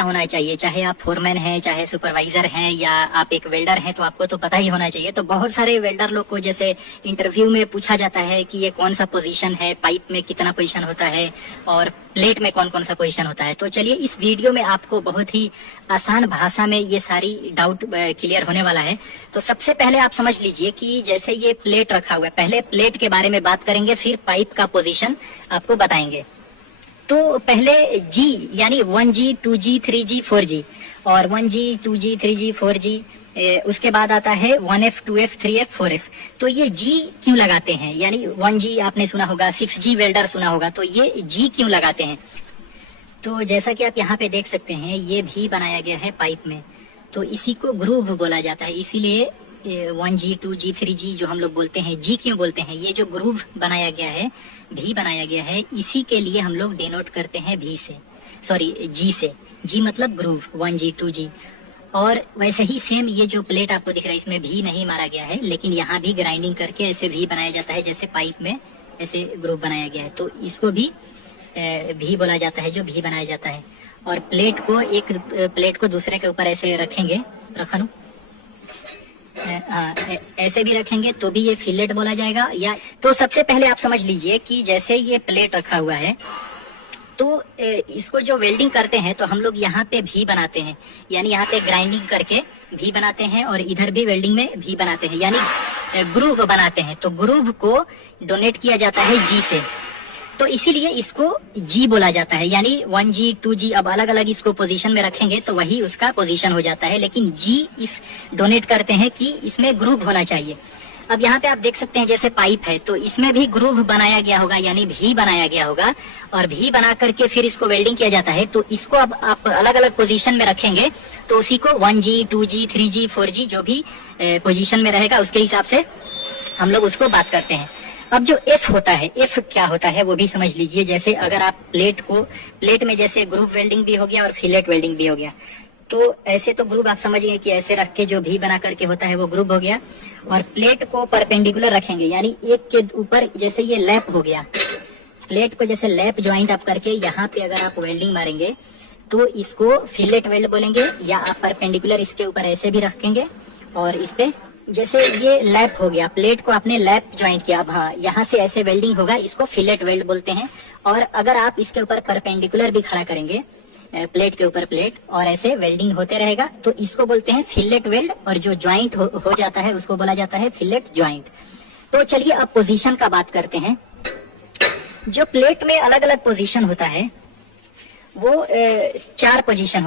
पता होना चाहिए, चाहे आप फोरमैन हैं, चाहे सुपरवाइजर हैं, या आप एक वेल्डर हैं, तो आपको तो पता ही होना चाहिए। तो बहुत सारे वेल्डर लोग को जैसे इंटरव्यू में पूछा जाता है कि ये कौन सा पोजीशन है, पाइप में कितना पोजीशन होता है और प्लेट में कौन कौन सा पोजीशन होता है। तो चलिए इस वीडियो में आपको बहुत ही आसान भाषा में ये सारी डाउट क्लियर होने वाला है। तो सबसे पहले आप समझ लीजिए कि जैसे ये प्लेट रखा हुआ है, पहले प्लेट के बारे में बात करेंगे, फिर पाइप का पोजीशन आपको बताएंगे। तो पहले G यानी 1G 2G 3G 4G और 1G 2G 3G 4G, उसके बाद आता है 1F 2F 3F 4F। तो ये G क्यों लगाते हैं, यानी 1G आपने सुना होगा, 6G वेल्डर सुना होगा, तो ये G क्यों लगाते हैं। तो जैसा कि आप यहाँ पे देख सकते हैं, ये भी बनाया गया है पाइप में, तो इसी को ग्रूव बोला जाता है। इसीलिए 1G 2G 3G जो हम लोग बोलते हैं, G क्यों बोलते हैं, ये जो ग्रूव बनाया गया है, भी बनाया गया है, इसी के लिए हम लोग डिनोट करते हैं V से, सॉरी G से। G मतलब ग्रूव, 1G 2G। और वैसे ही सेम ये जो प्लेट आपको दिख रहा है, इसमें भी नहीं मारा गया है, लेकिन यहाँ भी ग्राइंडिंग करके ऐसे भी बनाया जाता है, जैसे पाइप में ऐसे ग्रूव बनाया गया है, तो इसको भी बोला जाता है, जो भी बनाया जाता है। और प्लेट को, एक प्लेट को दूसरे के ऊपर ऐसे रखेंगे, रखा ऐसे भी रखेंगे तो भी ये फिलेट बोला जाएगा। या तो सबसे पहले आप समझ लीजिए कि जैसे ये प्लेट रखा हुआ है, तो इसको जो वेल्डिंग करते हैं, तो हम लोग यहाँ पे भी बनाते हैं, यानी यहाँ पे ग्राइंडिंग करके भी बनाते हैं और इधर भी वेल्डिंग में भी बनाते हैं, यानी ग्रूव बनाते हैं। तो ग्रूव को डोनेट किया जाता है G से, तो इसीलिए इसको G बोला जाता है। यानी 1G 2G अब अलग अलग इसको पोजीशन में रखेंगे तो वही उसका पोजीशन हो जाता है, लेकिन G इस डोनेट करते हैं कि इसमें ग्रूव होना चाहिए। अब यहाँ पे आप देख सकते हैं जैसे पाइप है, तो इसमें भी ग्रूव बनाया गया होगा, यानी भी बनाया गया होगा, और भी बना करके फिर इसको वेल्डिंग किया जाता है। तो इसको अब आप अलग अलग पोजीशन में रखेंगे, तो उसी को 1G 2G 3G 4G जो भी पोजीशन में रहेगा, उसके हिसाब से हम लोग उसको बात करते हैं। अब जो F होता है, F क्या होता है वो भी समझ लीजिए। जैसे अगर आप प्लेट में जैसे ग्रूव वेल्डिंग भी हो गया और फिलेट वेल्डिंग भी हो गया, तो ऐसे तो ग्रूव आप समझ गए कि ऐसे रख के जो भी बना करके होता है वो ग्रूव हो गया। और प्लेट को परपेंडिकुलर रखेंगे, यानी एक के ऊपर जैसे ये लैप हो गया, प्लेट को जैसे लैप ज्वाइंट आप करके यहाँ पे अगर आप वेल्डिंग मारेंगे तो इसको फिलेट वेल्ड बोलेंगे, या आप परपेंडिकुलर इसके ऊपर ऐसे भी रखेंगे और इस पे जैसे ये लैप हो गया, प्लेट को आपने लैप ज्वाइंट किया, अब हाँ यहाँ से ऐसे वेल्डिंग होगा, इसको फिलेट वेल्ड बोलते हैं। और अगर आप इसके ऊपर परपेंडिकुलर भी खड़ा करेंगे, प्लेट के ऊपर प्लेट, और ऐसे वेल्डिंग होते रहेगा, तो इसको बोलते हैं फिलेट वेल्ड। और जो ज्वाइंट हो जाता है उसको बोला जाता है फिलेट ज्वाइंट। तो चलिए अब पोजीशन का बात करते हैं। जो प्लेट में अलग अलग पोजीशन होता है वो 4 पोजीशन